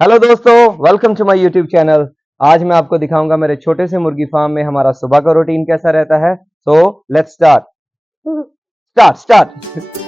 हेलो दोस्तों, welcome to my YouTube channel. आज मैं आपको दिखाऊंगा मेरे छोटे से मुर्गी फार्म में हमारा सुबह का रूटीन कैसा रहता है। So let's start start start.